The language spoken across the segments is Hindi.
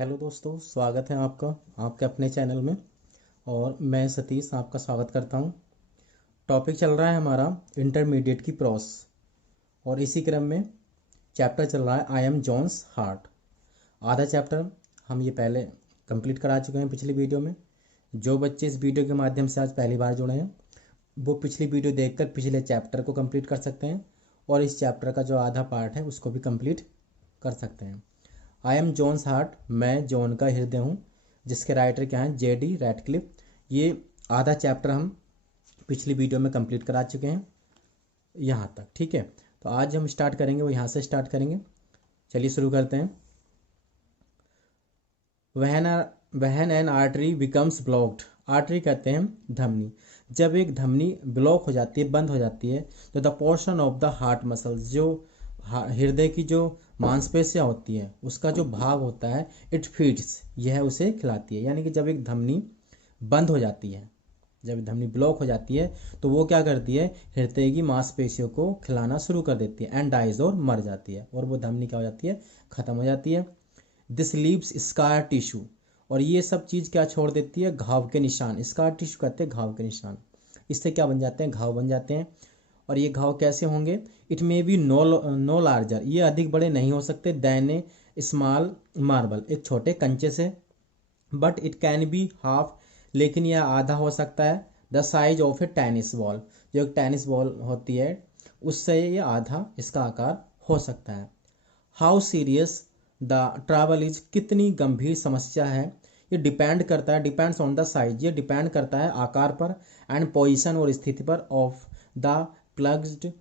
हेलो दोस्तों, स्वागत है आपका आपके अपने चैनल में। और मैं सतीश आपका स्वागत करता हूं। टॉपिक चल रहा है हमारा इंटरमीडिएट की प्रॉस, और इसी क्रम में चैप्टर चल रहा है आई एम जॉन्स हार्ट। आधा चैप्टर हम ये पहले कंप्लीट करा चुके हैं पिछली वीडियो में। जो बच्चे इस वीडियो के माध्यम से आज पहली बार जुड़े हैं वो पिछली वीडियो देखकर पिछले चैप्टर को कंप्लीट कर सकते हैं, और इस चैप्टर का जो आधा पार्ट है उसको भी कंप्लीट कर सकते हैं। आई एम जॉन्स हार्ट, मैं जॉन का हृदय हूँ, जिसके राइटर क्या हैं जेडी रैटक्लिफ। ये आधा चैप्टर हम पिछली वीडियो में कंप्लीट करा चुके हैं यहाँ तक। ठीक है, तो आज हम स्टार्ट करेंगे, वो यहाँ से स्टार्ट करेंगे। चलिए शुरू करते हैं। वहन N artery becomes blocked, artery कहते हैं धमनी। जब एक धमनी ब्लॉक हो जाती है, बंद हो जाती है, तो the portion of the heart muscles, जो हृदय की जो मांसपेशियां होती है उसका जो भाग होता है, इट फीड्स, यह उसे खिलाती है। यानी कि जब एक धमनी बंद हो जाती है, जब धमनी ब्लॉक हो जाती है, तो वो क्या करती है, हृदय की मांसपेशियों को खिलाना शुरू कर देती है, एंड डाइज, और मर जाती है, और वो धमनी क्या हो जाती है, खत्म हो जाती है। दिस लीव्स स्कार टिश्यू, और ये सब चीज़ क्या छोड़ देती है, घाव के निशान। स्कार टिश्यू कहते हैं घाव के निशान। इससे क्या बन जाते हैं, घाव बन जाते हैं। और ये घाव कैसे होंगे, it may be no larger, ये अधिक बड़े नहीं हो सकते, दैन ए स्मॉल मार्बल, एक छोटे कंचे से, but it can be half, लेकिन यह आधा हो सकता है, the size of A tennis ball, जो एक टेनिस बॉल होती है उससे ये आधा इसका आकार हो सकता है। How serious the travel is, कितनी गंभीर समस्या है, ये डिपेंड करता है, डिपेंड्स ऑन द साइज, ये डिपेंड करता है आकार पर, एंड पोजीशन, और स्थिति पर, ऑफ द प्लग्ड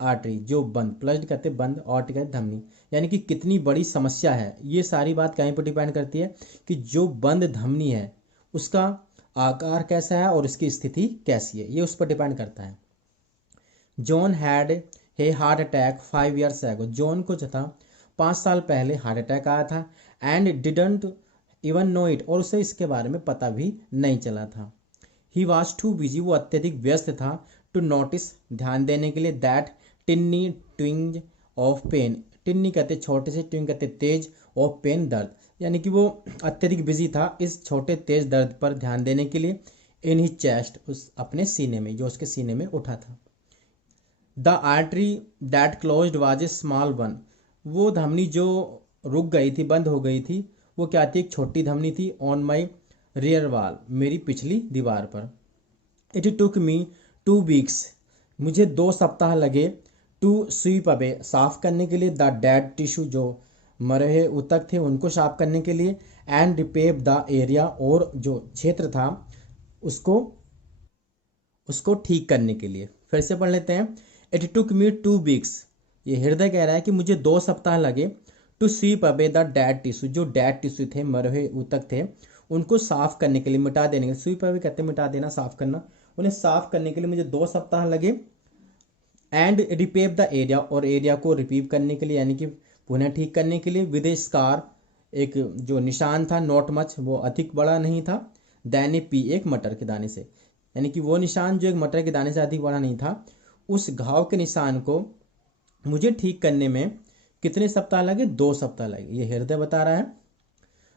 आर्टरी, जो बंद, प्लग्ड कहते बंद, आर्टरी कहते धमनी। यानी कि कितनी बड़ी समस्या है, ये सारी बात कहीं पर डिपेंड करती है कि जो बंद धमनी है उसका आकार कैसा है और उसकी स्थिति कैसी है, ये उस पर डिपेंड करता है। John had a heart attack 5 years एगो, जॉन को जो था 5 साल पहले हार्ट अटैक आया था, and didn't even know it, और उसे इसके बारे में पता भी नहीं चला था। ही वॉज टू बिजी, वो अत्यधिक व्यस्त था, टू नोटिस, ध्यान देने के लिए, that tiny twinge of pain, tiny कहते छोटे से, ट्विंग कहते तेज, ऑफ पेन दर्द, यानी कि वो अत्यधिक बिजी था इस छोटे तेज दर्द पर ध्यान देने के लिए, इन ही चेस्ट, उस अपने सीने में, जो उसके सीने में उठा था। The artery that closed was a small one, वो धमनी जो रुक गई थी, बंद हो गई थी, वो क्या थी, एक छोटी धमनी थी, ऑन माई रियर वॉल, मेरी पिछली दीवार पर। इट टुक मी 2 weeks, मुझे 2 सप्ताह लगे, टू स्वीप अवे, साफ करने के लिए, द डेड टिश्यू, जो मरे हुए ऊतक थे उनको साफ करने के लिए, एंड रिपेव द एरिया, और जो क्षेत्र था उसको उसको ठीक करने के लिए। फिर से पढ़ लेते हैं। इट टुक मी 2 weeks, ये हृदय कह रहा है कि मुझे 2 सप्ताह लगे, to sweep away the dead tissue, जो डेड टिश्यू थे, मरे हुए ऊतक थे, उनको साफ करने के लिए, मिटा देने के लिए, स्वीप अवे कहते हैं मिटा देना, साफ करना, उन्हें साफ करने के लिए मुझे 2 सप्ताह लगे, एंड रिपेव द एरिया, और एरिया को रिपीव करने के लिए, यानी कि पुनः ठीक करने के लिए, विद ए स्कार, एक जो निशान था, नॉट मच, वो अधिक बड़ा नहीं था, दैन ए पी, एक मटर के दाने से, यानी कि वो निशान जो एक मटर के दाने से अधिक बड़ा नहीं था, उस घाव के निशान को मुझे ठीक करने में कितने सप्ताह लगे, 2 सप्ताह लगे, ये हृदय बता रहा है।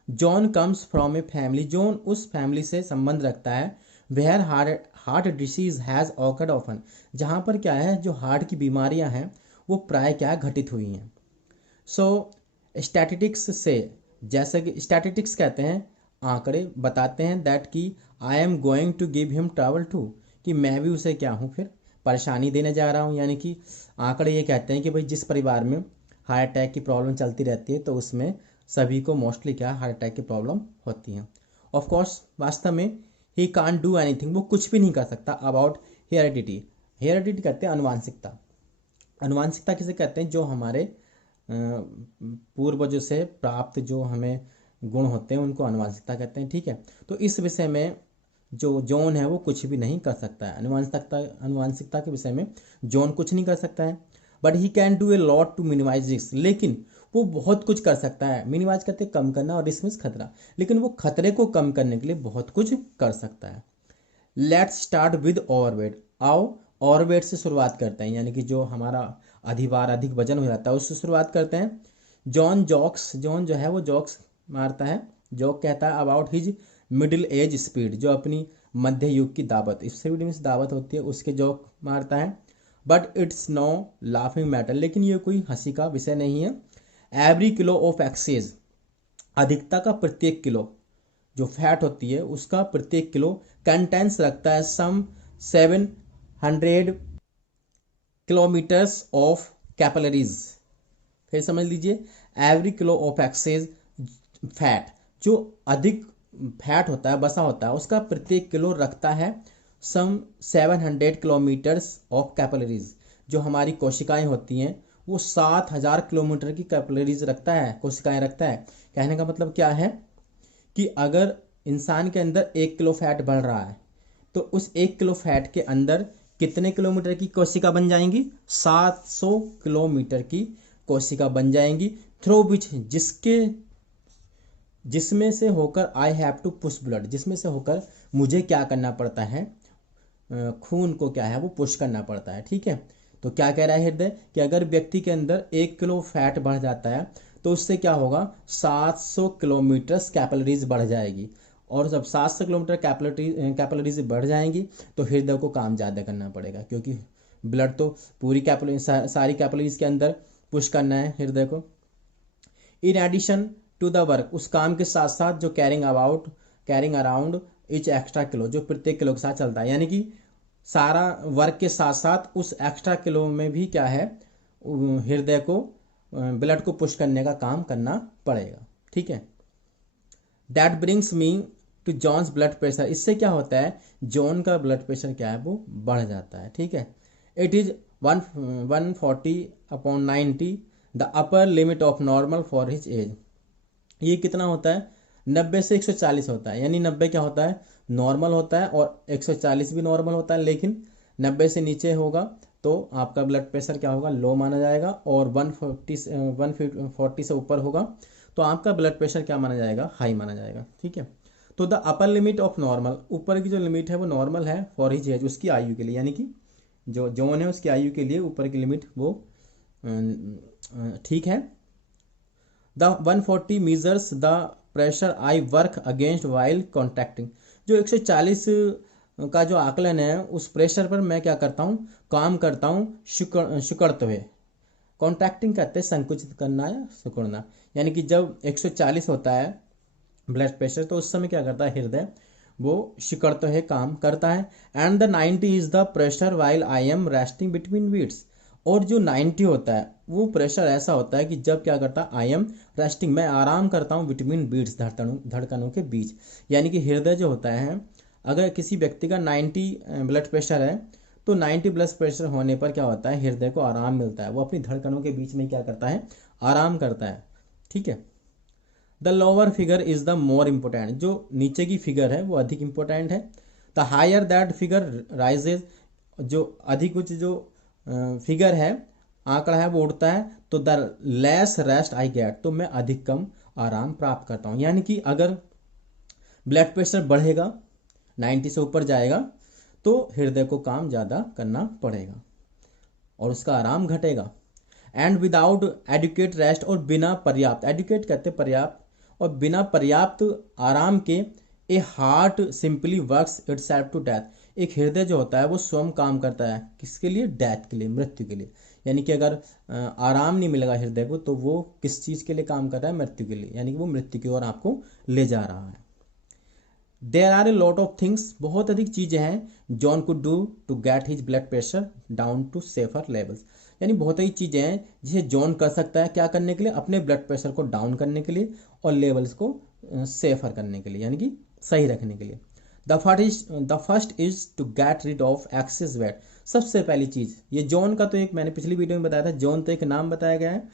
John comes from a family, John उस फैमिली से संबंध रखता है, where heart disease has occurred often, जहाँ पर क्या है, जो हार्ट की बीमारियाँ हैं वो प्राय क्या घटित हुई हैं। सो स्टैटिस्टिक्स से, जैसे कि स्टैटिस्टिक्स कहते हैं, आंकड़े बताते हैं, दैट कि I am going to give him travel to, कि मैं भी उसे क्या हूँ, फिर परेशानी देने जा रहा हूँ। यानी कि आंकड़े ये कहते हैं कि भाई जिस परिवार में हार्ट अटैक की प्रॉब्लम चलती रहती है तो उसमें सभी को मोस्टली क्या हार्ट अटैक की प्रॉब्लम होती है। ऑफ कोर्स वास्तव में ही कांट डू एनीथिंग, वो कुछ भी नहीं कर सकता, अबाउट हेरिडिटी, हेरिडिटी कहते हैं अनुवांशिकता। अनुवांशिकता किसे कहते हैं, जो हमारे पूर्वजों से प्राप्त जो हमें गुण होते हैं उनको अनुवांशिकता कहते हैं। ठीक है, तो इस विषय में जो जॉन है वो कुछ भी नहीं कर सकता है, अनुवांशिकता के विषय में जॉन कुछ नहीं कर सकता है, but he can do a lot to minimise risk, लेकिन वो बहुत कुछ कर सकता है। मिनिमाइज करते कम करना, और रिस्क मीन्स खतरा, लेकिन वो खतरे को कम करने के लिए बहुत कुछ कर सकता है। लेट्स स्टार्ट विद ओवरवेट, आओ ओवरवेट से शुरुआत करते हैं, यानी कि जो हमारा अधिभार, अधिक वजन हो जाता है, उससे शुरुआत करते हैं। जॉन जो है वो जॉक्स मारता है, जोक कहता है about his middle age speed, जो अपनी मध्य युग की दावत, स्पीड मीन्स दावत होती है, उसके जोक मारता है। But it's no laughing matter, लेकिन ये कोई हंसी का विषय नहीं है। एवरी किलो ऑफ एक्सेस, अधिकता का प्रत्येक किलो, जो फैट होती है उसका प्रत्येक किलो कंटेंस रखता है सम 700 किलोमीटर्स ऑफ कैपिलरीज। फिर समझ लीजिए, every kilo of access fat, जो अधिक फैट होता है, बसा होता है, उसका प्रत्येक किलो रखता है सम 700 किलोमीटर्स ऑफ कैपिलरीज। जो हमारी कोशिकाएं होती हैं वो 7000 किलोमीटर की कैपिलरीज रखता है, कोशिकाएं रखता है। कहने का मतलब क्या है कि अगर इंसान के अंदर 1 किलो फैट बढ़ रहा है तो उस 1 किलो फैट के अंदर कितने किलोमीटर की कोशिका बन जाएंगी? 700 किलोमीटर की कोशिका बन जाएंगी, थ्रू विच, जिसमें से होकर I have to push blood, जिसमें से होकर मुझे क्या करना पड़ता है, खून को क्या है वो पुश करना पड़ता है। ठीक है, तो क्या कह रहा है हृदय कि अगर व्यक्ति के अंदर 1 किलो फैट बढ़ जाता है तो उससे क्या होगा, 700 किलोमीटर कैपिलरीज बढ़ जाएगी। और जब 700 किलोमीटर कैपिलरीज बढ़ जाएंगी तो हृदय को काम ज़्यादा करना पड़ेगा, क्योंकि ब्लड तो पूरी कैपिलरी, सारी कैपिलरीज के अंदर पुश करना है हृदय को। In addition to the work, उस काम के साथ साथ जो carrying around each extra kilo, जो प्रत्येक किलो के साथ चलता है, यानी कि सारा वर्क के साथ साथ उस एक्स्ट्रा किलो में भी क्या है, हृदय को, ब्लड को पुश करने का काम करना पड़ेगा। ठीक है, that brings me to John's blood pressure, इससे क्या होता है, जॉन का ब्लड प्रेशर क्या है वो बढ़ जाता है। ठीक है, it is 140/90 the upper limit of normal for his age. ये कितना होता है, 90 से 140 होता है, यानी 90 क्या होता है, नॉर्मल होता है, और 140 भी नॉर्मल होता है, लेकिन 90 से नीचे होगा तो आपका ब्लड प्रेशर क्या होगा, लो माना जाएगा, और 140 से ऊपर होगा तो आपका ब्लड प्रेशर क्या माना जाएगा, हाई माना जाएगा। ठीक है, तो the upper limit of normal, ऊपर की जो लिमिट है वो नॉर्मल है फॉर हिज एज, उसकी आयु के लिए, यानी कि जो जॉन है उसकी आयु के लिए ऊपर की लिमिट वो ठीक है। The 140 measures the pressure I work against while contracting, जो 140 का जो आकलन है उस प्रेशर पर मैं क्या करता हूँ, काम करता हूँ सिकुड़ते हुए। कॉन्ट्रैक्टिंग कहते हैं संकुचित करना या सिकुड़ना, यानी कि जब 140 होता है ब्लड प्रेशर तो उस समय क्या करता है हृदय, वो सिकुड़ते हुए काम करता है। And the 90 is the pressure while I am resting between beats, और जो 90 होता है वो प्रेशर ऐसा होता है कि जब क्या करता है, आई एम रेस्टिंग, मैं आराम करता हूँ, बिटवीन बीट्स, धड़कनों के बीच। यानी कि हृदय जो होता है, अगर किसी व्यक्ति का 90 ब्लड प्रेशर है तो 90 ब्लड प्रेशर होने पर क्या होता है, हृदय को आराम मिलता है, वो अपनी धड़कनों के बीच में क्या करता है, आराम करता है। ठीक है, the lower figure is the more important, जो नीचे की फिगर है वो अधिक इम्पोर्टेंट है। The higher that figure rises, जो अधिक उच्च जो फिगर है, आंकड़ा है वो उड़ता है, तो the less rest I get, तो मैं अधिक कम आराम प्राप्त करता हूँ। यानी कि अगर ब्लड प्रेशर बढ़ेगा, 90 से ऊपर जाएगा, तो हृदय को काम ज़्यादा करना पड़ेगा और उसका आराम घटेगा। एंड विदाउट एडुकेट रेस्ट, और बिना पर्याप्त, एडुकेट कहते पर्याप्त, और बिना पर्याप्त आराम के a heart simply works itself to death, एक हृदय जो होता है वो स्वयं काम करता है, किसके लिए, डेथ के लिए, मृत्यु के लिए। यानी कि अगर आराम नहीं मिलेगा हृदय को तो वो किस चीज़ के लिए काम कर रहा है, मृत्यु के लिए, यानी कि वो मृत्यु की ओर आपको ले जा रहा है। There are a lot of things, बहुत अधिक चीज़ें हैं John could do to get his blood pressure down to safer levels, यानी बहुत ही चीज़ें हैं जिसे जॉन कर सकता है, क्या करने के लिए, अपने ब्लड प्रेशर को डाउन करने के लिए और लेवल्स को सेफर करने के लिए, यानी कि सही रखने के लिए। The first is to get rid of excess weight, सबसे पहली चीज़, ये जॉन का तो एक मैंने पिछली वीडियो में बताया था, जॉन तो एक नाम बताया गया है,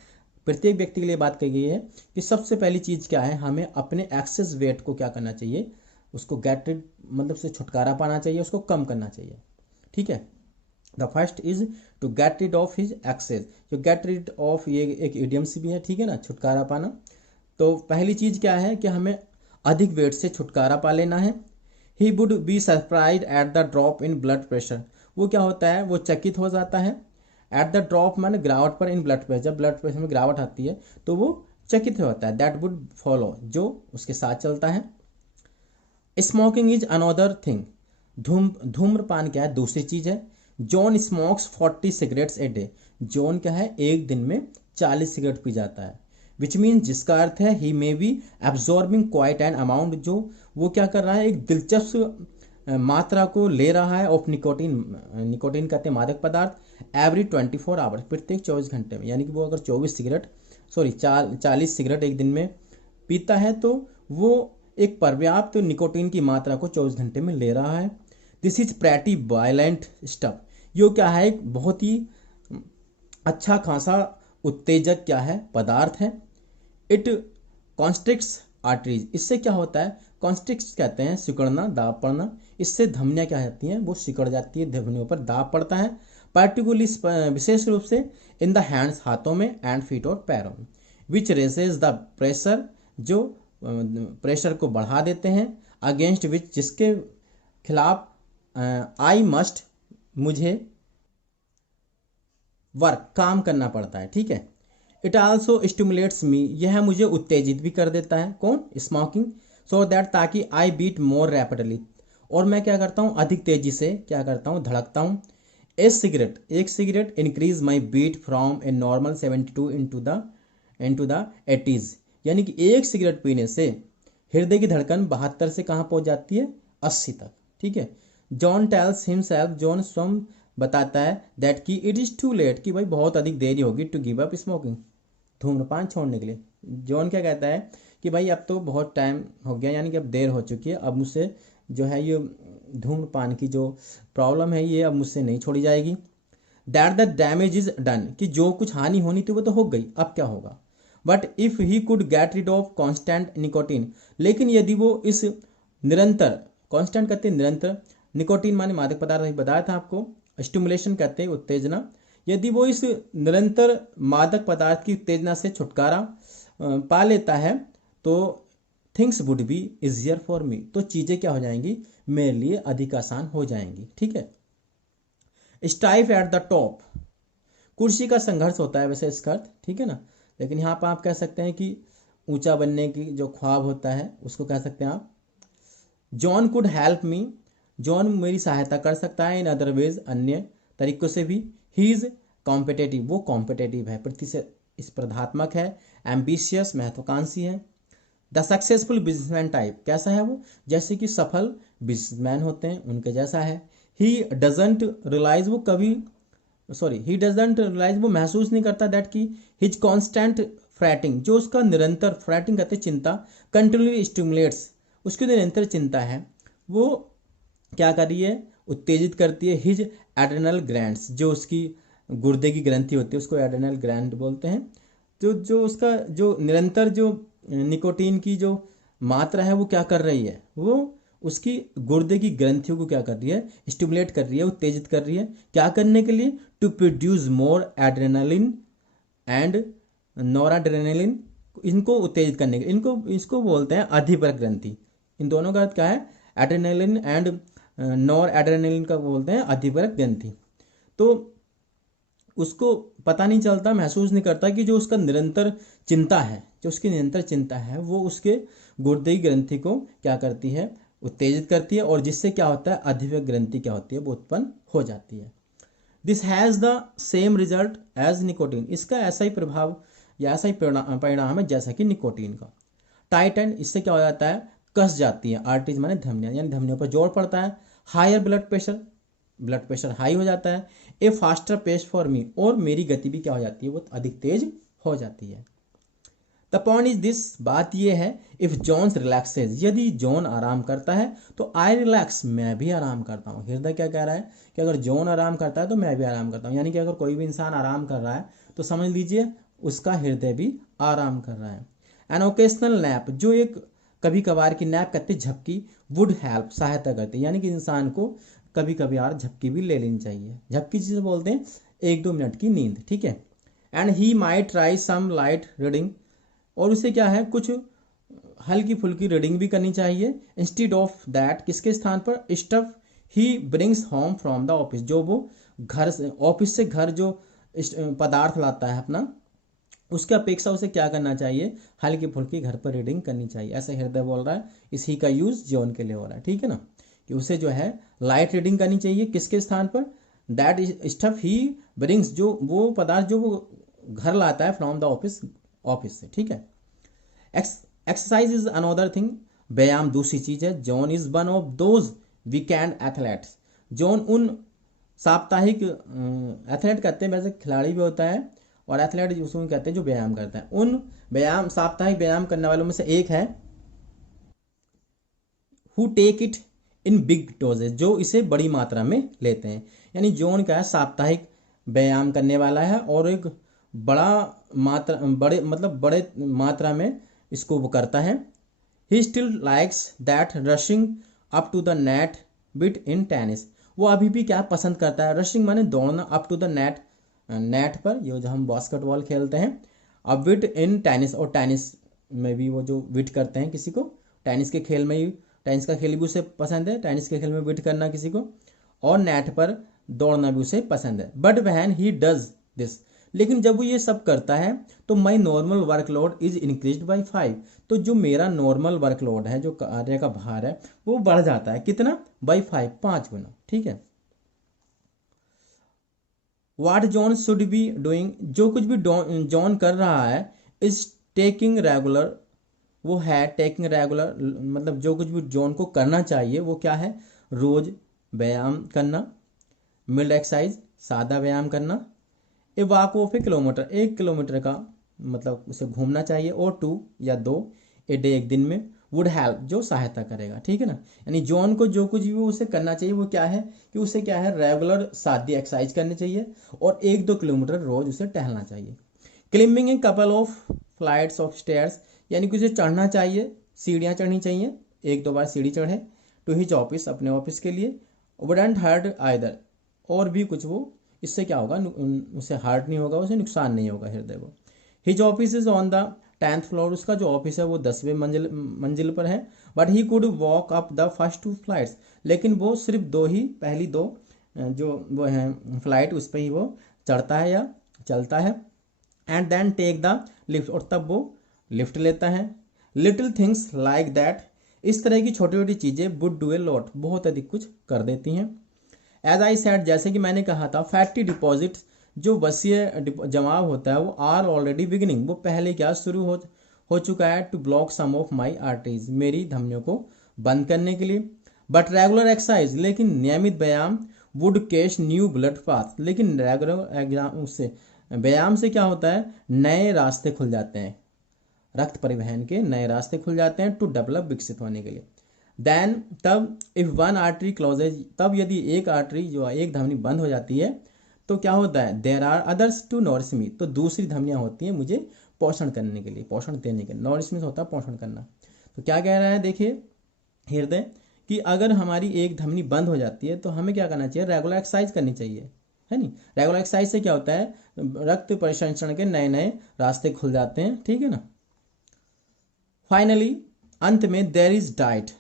प्रत्येक व्यक्ति के लिए बात कही गई है कि सबसे पहली चीज़ क्या है, हमें अपने एक्सेस वेट को क्या करना चाहिए, उसको गेट रिड मतलब से छुटकारा पाना चाहिए, उसको कम करना चाहिए। ठीक है, the first is to get rid of his excess, जो गेट रिड ऑफ ये एक इडियम्स भी है, ठीक है ना, छुटकारा पाना। तो पहली चीज़ क्या है कि हमें अधिक वेट से छुटकारा पा लेना है। He would be surprise at the drop in blood pressure, वो क्या होता है, वो चकित हो जाता है। एट द ड्रॉप माने गिरावट पर, इन ब्लड प्रेशर, जब ब्लड प्रेशर में गिरावट आती है तो वो चकित होता है, दैट वुड फॉलो, जो उसके साथ चलता है। स्मोकिंग इज अनदर थिंग, धूम्रपान क्या है, दूसरी चीज है। John smokes 40 cigarettes a day, John क्या है, एक दिन में 40 सिगरेट पी जाता है। विच मीन, जिसका अर्थ है ही may be absorbing quite an amount, जो वो क्या कर रहा है, एक दिलचस्प मात्रा को ले रहा है ऑफ निकोटीन, निकोटीन कहते हैं मादक पदार्थ, एवरी 24 आवर्स, प्रत्येक 24 घंटे में। यानी कि वो अगर 40 सिगरेट एक दिन में पीता है तो वो एक पर्याप्त निकोटीन की मात्रा को 24 घंटे में ले रहा है। दिस इज प्रैटी वायलेंट स्टफ, यो क्या है, एक बहुत ही अच्छा खासा उत्तेजक क्या है, पदार्थ है। इट कॉन्स्ट्रिक्ट्स आर्टरीज, इससे क्या होता है, कॉन्स्ट्रिक्ट्स कहते हैं सिकुड़ना, दाब पड़ना, इससे धमनियां क्या होती हैं, वो सिकुड़ जाती है, धमनियों पर दाब पड़ता है। पार्टिकुलरली विशेष रूप से इन द हैंड्स, हाथों में, एंड फीट और पैरों में। विच रेसेज द प्रेशर, जो प्रेशर को बढ़ा देते हैं। अगेंस्ट विच, जिसके खिलाफ आई मस्ट, मुझे वर्क, काम करना पड़ता है, ठीक है। इट आल्सो स्टिमुलेट्स मी, यह मुझे उत्तेजित भी कर देता है, कौन, स्मोकिंग, सो दैट, ताकि आई बीट मोर रैपिडली, और मैं क्या करता हूँ, अधिक तेजी से क्या करता हूँ, धड़कता हूँ। एक cigarette increase my beat from a normal 72 into the 80s, यानी कि एक सिगरेट पीने से हृदय की धड़कन 72 से कहाँ पहुँच जाती है, 80 तक, ठीक है। जॉन टेल्स हिमसेल्फ, जॉन स्वयं बताता है, दैट कि इट इज़ टू लेट, कि भाई बहुत अधिक देरी होगी, टू गिव अप स्मोकिंग, धूम्रपान छोड़ने के लिए। जॉन क्या कहता है कि भाई अब तो बहुत टाइम हो गया, यानी कि अब देर हो चुकी है, अब मुझसे जो है ये धूम्रपान की जो प्रॉब्लम है ये अब मुझसे नहीं छोड़ी जाएगी। That the damage is done, कि जो कुछ हानि होनी थी वो तो हो गई, अब क्या होगा। But if he could get rid of constant nicotine, लेकिन यदि वो इस निरंतर, कॉन्स्टेंट कहते हैं निरंतर, निकोटीन माने मादक पदार्थ, बताया था आपको, स्टिमुलेशन कहते हैं उत्तेजना, यदि वो इस निरंतर मादक पदार्थ की उत्तेजना से छुटकारा पा लेता है तो things would be easier for me, तो चीज़ें क्या हो जाएंगी, मेरे लिए अधिक आसान हो जाएंगी, ठीक है। स्टाइफ एट द टॉप, कुर्सी का संघर्ष होता है वैसे इसका अर्थ, ठीक है ना, लेकिन यहाँ पर आप कह सकते हैं कि ऊंचा बनने की जो ख्वाब होता है उसको कह सकते हैं आप। John could help me, John मेरी सहायता कर सकता है, इन अदर वेज, अन्य तरीकों से भी। ही इज कॉम्पिटेटिव, वो कॉम्पिटेटिव है, प्रतिस्पर्धात्मक है। एम्बिशियस, महत्वाकांक्षी है। द सक्सेसफुल बिजनेसमैन टाइप, कैसा है वो, जैसे कि सफल बिजनेसमैन होते हैं उनके जैसा है। ही डजंट रियलाइज, वो कभी ही डजंट रियलाइज, वो महसूस नहीं करता, दैट की हिज कॉन्स्टेंट फ्रैटिंग, जो उसका निरंतर, फ्रैटिंग कहते हैं चिंता, कंटिन्यूली स्टिमुलेट्स, उसकी निरंतर चिंता है वो क्या कर रही है, उत्तेजित करती है। हिज एड्रेनल ग्लैंड्स, जो उसकी गुर्दे की ग्रंथि होती है उसको एड्रेनल ग्लैंड बोलते हैं। जो उसका जो निरंतर जो निकोटीन की जो मात्रा है वो क्या कर रही है, वो उसकी गुर्दे की ग्रंथियों को क्या कर रही है, स्टिमुलेट कर रही है, उत्तेजित कर रही है। क्या करने के लिए, to produce more adrenaline and noradrenaline, इनको उत्तेजित करने के, इसको बोलते हैं अधिपरक ग्रंथि। इन दोनों का अर्थ क्या है, एड्रेनलिन एंड नॉर एड्रेनलिन का बोलते हैं अधिपरक ग्रंथि। तो उसको पता नहीं चलता, महसूस नहीं करता कि जो उसका निरंतर चिंता है, जो उसकी निरंतर चिंता है वो उसके गुर्दे की ग्रंथि को क्या करती है, उत्तेजित करती है, और जिससे क्या होता है, अधिपरक ग्रंथि क्या होती है, वो उत्पन्न हो जाती है। This has the same result as nicotine, इसका ऐसा ही प्रभाव या ऐसा ही परिणाम है जैसा कि निकोटीन का। टाइटन, इससे क्या हो जाता है, कस जाती है, आर्टरीज माने धमनियां, यानी धमनियों पर जोर पड़ता है। हायर ब्लड प्रेशर हाई हो जाता है। ए फास्टर पेस फॉर मी, और मेरी गति भी क्या हो जाती है, वो अधिक तेज हो जाती है। द पॉइंट इज दिस, बात यह है, इफ जॉन्स रिलैक्सेज, यदि जॉन आराम करता है तो आई रिलैक्स, मैं भी आराम करता हूँ। हृदय क्या कह रहा है कि अगर जॉन आराम करता है तो मैं भी आराम करता हूँ, यानी कि अगर कोई भी इंसान आराम कर रहा है तो समझ लीजिए उसका हृदय भी आराम कर रहा है। एन ओकेशनल नैप, जो एक कभी कभार की नैप कहते हैं झपकी, वुड हेल्प, सहायता करती है, यानी कि इंसान को कभी कभी यार झपकी भी ले लेनी चाहिए। झपकी जिसे बोलते हैं 1-2 मिनट की नींद, ठीक है। And he might try some light reading, और उसे क्या है, कुछ हल्की फुल्की रीडिंग भी करनी चाहिए। इंस्टीड ऑफ दैट, किसके स्थान पर, stuff he brings home from the office, जो वो घर से, ऑफिस से घर जो पदार्थ लाता है अपना, उसके अपेक्षा उसे क्या करना चाहिए, हल्की फुल्की घर पर रीडिंग करनी चाहिए। ऐसा हृदय बोल रहा है, इसी का यूज जॉन के लिए हो रहा है, ठीक है ना, कि उसे जो है लाइट रीडिंग करनी चाहिए। किसके स्थान पर, दैट स्टफ ही ब्रिंग्स, जो वो पदार्थ जो वो घर लाता है फ्रॉम द ऑफिस, ऑफिस से, ठीक है। एक्सरसाइज इज अनदर थिंग, व्यायाम दूसरी चीज है। John is one of those weekend athletes, John उन साप्ताहिक एथलेट कहते हैं, वैसे खिलाड़ी भी होता है, और एथलेट उसको कहते हैं जो व्यायाम करता है। उन व्यायाम साप्ताहिक व्यायाम करने वालों में से एक है who take it in big doses, जो इसे बड़ी मात्रा में लेते हैं। यानी जॉन क्या है, साप्ताहिक व्यायाम करने वाला है और एक बड़ा मात्रा, बड़े मतलब बड़े मात्रा में इसको वो करता है। He still likes that rushing up to the net bit in tennis, वो अभी भी क्या पसंद करता है, रशिंग माने दौड़ना, up to the net, net पर, ये जो हम बास्केटबॉल खेलते हैं, अब विट इन टेनिस, और टेनिस में भी वो जो विट करते हैं किसी को, टेनिस के खेल में ही, टेनिस का खेल भी उसे पसंद है, टेनिस के खेल में विट करना किसी को, और नेट पर दौड़ना भी उसे पसंद है। But when he does this, लेकिन जब वो ये सब करता है तो my normal workload is increase by 5, तो जो मेरा नॉर्मल वर्कलोड है, जो कार्य का भार है, वो बढ़ जाता है, कितना, बाई 5, 5 गुना, ठीक है। वाट जॉन शुड बी डूइंग, जो कुछ भी जॉन कर रहा है, इज टेकिंग रेगुलर, वो है टेकिंग रेगुलर, मतलब जो कुछ भी जॉन को करना चाहिए वो क्या है, रोज व्यायाम करना, मिल्ड एक्सरसाइज, सादा व्यायाम करना, a walk of A kilometre, 1 kilometre का मतलब उसे घूमना चाहिए, और 2 या 2 ए डे, एक दिन में, वुड हेल्प, जो सहायता करेगा, ठीक है ना। यानी जॉन को जो कुछ भी उसे करना चाहिए वो क्या है, कि उसे क्या है, रेगुलर सादी एक्सरसाइज करनी चाहिए, और 1-2 किलोमीटर रोज उसे टहलना चाहिए। Climbing a couple of flights of stairs, यानी कि उसे चढ़ना चाहिए, सीढ़ियाँ चढ़नी चाहिए, 1-2 बार सीढ़ी चढ़े, टू हिज ऑफिस, अपने ऑफिस के लिए, वुडंट हर्ट आइदर, और भी कुछ वो, इससे क्या होगा, उसे हार्ट नहीं होगा, उसे नुकसान नहीं होगा हृदय को। His office is on the 10th floor, उसका जो ऑफिस है वो 10वें मंजिल पर है। But he could walk up the first 2 flights, लेकिन वो सिर्फ पहली दो जो वो हैं फ्लाइट, उस पर ही वो चढ़ता है या चलता है। And then take the lift, और तब वो लिफ्ट लेता है। लिटिल थिंग्स लाइक दैट, इस तरह की छोटी छोटी चीज़ें वुड डू ए लॉट, बहुत अधिक कुछ कर देती हैं। एज आई सेड, जैसे कि मैंने कहा था, फैटी डिपॉजिट, जो वसीय जमाव होता है, वो आर ऑलरेडी बिगिनिंग, वो पहले क्या शुरू हो चुका है, to block some of my arteries, मेरी धमनियों को बंद करने के लिए। बट रेगुलर एक्सरसाइज, लेकिन नियमित व्यायाम, would cash new blood path, लेकिन रेगुलर एग्जाम उससे व्यायाम से क्या होता है, नए रास्ते खुल जाते हैं, रक्त परिवहन के नए रास्ते खुल जाते हैं, टू डेवलप, विकसित होने के लिए। देन तब इफ वन आर्टरी क्लोजेज, तब यदि एक आर्टरी जो एक धमनी बंद हो जाती है तो क्या होता है, there are others to nourish me, तो दूसरी धमनियाँ होती हैं मुझे पोषण करने के लिए, पोषण देने के लिए। नॉरिशमेंट होता है पोषण करना। तो क्या कह रहा है, देखिए हृदय, कि अगर हमारी एक धमनी बंद हो जाती है तो हमें क्या करना चाहिए, रेगुलर एक्सरसाइज करनी चाहिए, है नहीं। रेगुलर एक्सरसाइज से क्या होता है, रक्त परिसंचरण के नए नए रास्ते खुल जाते हैं, ठीक है ना। फाइनली, अंत में, देर इज डाइट,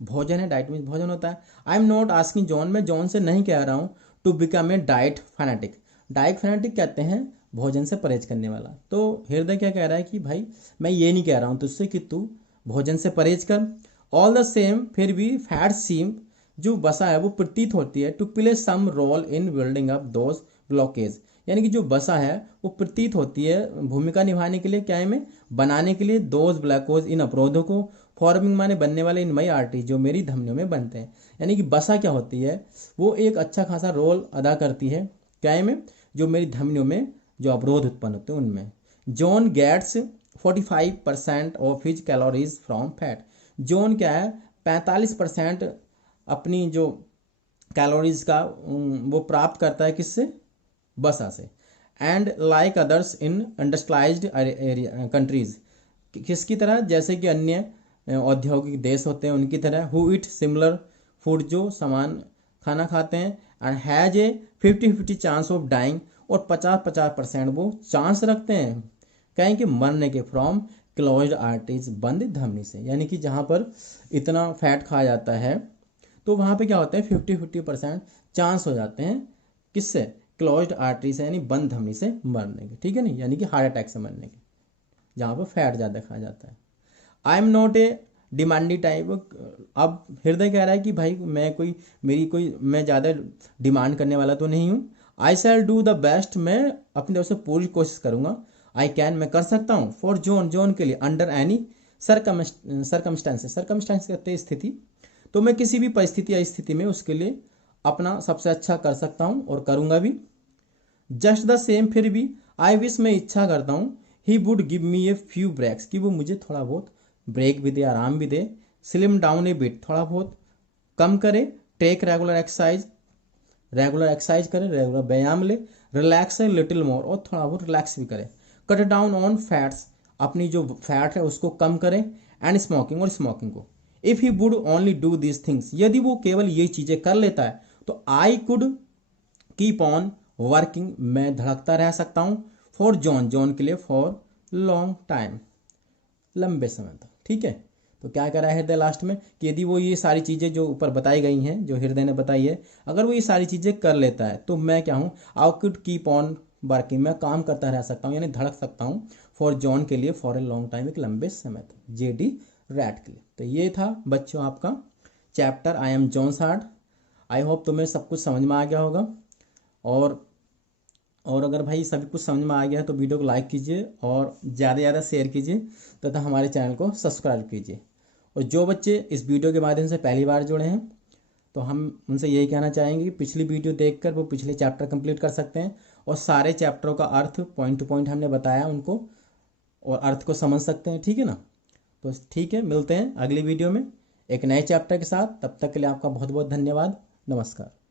भोजन है, डाइट में भोजन होता है। I am not asking John, मैं जॉन से नहीं कह रहा हूँ to become a diet fanatic, diet fanatic कहते हैं भोजन से परहेज करने वाला। तो हृदय क्या कह रहा है कि भाई मैं ये नहीं कह रहा हूँ तुझसे कि तू भोजन से परहेज कर, ऑल द सेम फिर भी फैट सीम, जो वसा है वो प्रतीत होती है, to play some role in building up those blockage, यानी कि जो वसा है वो प्रतीत होती है भूमिका निभाने के लिए, क्या है, में बनाने के लिए, दोज ब्लैकोज, इन अवरोधों को, फॉर्मिंग माने बनने वाले, इन मई आर्टरी, जो मेरी धमनियों में बनते हैं। यानी कि वसा क्या होती है, वो एक अच्छा खासा रोल अदा करती है, क्या है, में जो मेरी धमनियों में जो अवरोध उत्पन्न होते हैं उनमें। John gets 45% of his calories from fat, John क्या है 45% अपनी जो कैलोरीज का वो प्राप्त करता है, किससे, वसा से। And like others in industrialised countries, किसकी तरह, जैसे कि अन्य औद्योगिक देश होते हैं उनकी तरह, हु इट सिमिलर फूड, जो समान खाना खाते हैं, and has a 50-50 chance of dying, और 50-50% वो चांस रखते हैं कहें कि मरने के, फ्रॉम क्लोज्ड आर्टरीज, बंद धमनी से। यानी कि जहाँ पर इतना फैट खाया जाता है तो वहाँ पे क्या होता है, 50-50% चांस हो जाते हैं, किससे, क्लोज्ड आर्टरी से यानी बंद धमनी से मरने के, ठीक है नहीं, यानी कि हार्ट अटैक से मरने के, जहाँ पर फैट ज़्यादा खाया जाता है। I am not a demanding type. अब हृदय कह रहा है कि भाई मैं ज़्यादा डिमांड करने वाला तो नहीं हूँ। आई शैल डू द बेस्ट, मैं अपनी तरफ से पूरी कोशिश करूँगा। आई कैन, मैं कर सकता हूँ। फॉर जॉन, जॉन के लिए। अंडर एनी सर्कमस्टेंसेस कहते हैं स्थिति, तो मैं किसी भी परिस्थिति या स्थिति में उसके लिए अपना सबसे अच्छा कर सकता हूँ और करूँगा भी। जस्ट द सेम, फिर भी आई विश, मैं इच्छा करता हूँ। He would give me a few breaks, कि वो मुझे थोड़ा बहुत ब्रेक भी दे, आराम भी दे। स्लिम डाउन ए बिट, थोड़ा बहुत कम करे। Take regular exercise, regular exercise करे, रेगुलर व्यायाम ले। रिलैक्स ए लिटिल मोर, और थोड़ा बहुत रिलैक्स भी करे। कट डाउन ऑन फैट्स, अपनी जो फैट है उसको कम करे। एंड स्मोकिंग, और स्मोकिंग को। If he would only do this things, यदि वो केवल ये चीज़ें कर लेता है तो I could keep on working, मैं धड़कता रह सकता हूँ। फॉर जॉन, जॉन के लिए। फॉर लॉन्ग टाइम, लंबे समय तक, ठीक है। तो क्या कह रहा है हृदय लास्ट में कि यदि वो ये सारी चीज़ें जो ऊपर बताई गई हैं, जो हृदय ने बताई है, अगर वो ये सारी चीज़ें कर लेता है तो मैं क्या हूँ, I could keep on working, मैं काम करता रह सकता हूँ, यानी धड़क सकता हूँ। फॉर जॉन के लिए। फॉर ए लॉन्ग टाइम, एक लंबे समय तक। जेडी रैट के लिए। तो ये था बच्चों आपका chapter I am John's heart. I hope तुम्हें सब कुछ समझ में आ गया होगा। और अगर भाई सभी कुछ समझ में आ गया है तो वीडियो को लाइक कीजिए और ज़्यादा से ज़्यादा शेयर कीजिए तथा हमारे चैनल को सब्सक्राइब कीजिए। और जो बच्चे इस वीडियो के माध्यम से पहली बार जुड़े हैं तो हम उनसे यही कहना चाहेंगे कि पिछली वीडियो देखकर वो पिछले चैप्टर कंप्लीट कर सकते हैं और सारे चैप्टरों का अर्थ पॉइंट टू पॉइंट हमने बताया उनको, और अर्थ को समझ सकते हैं, ठीक है ना। तो ठीक है, मिलते हैं अगली वीडियो में एक नए चैप्टर के साथ। तब तक के लिए आपका बहुत बहुत धन्यवाद। नमस्कार।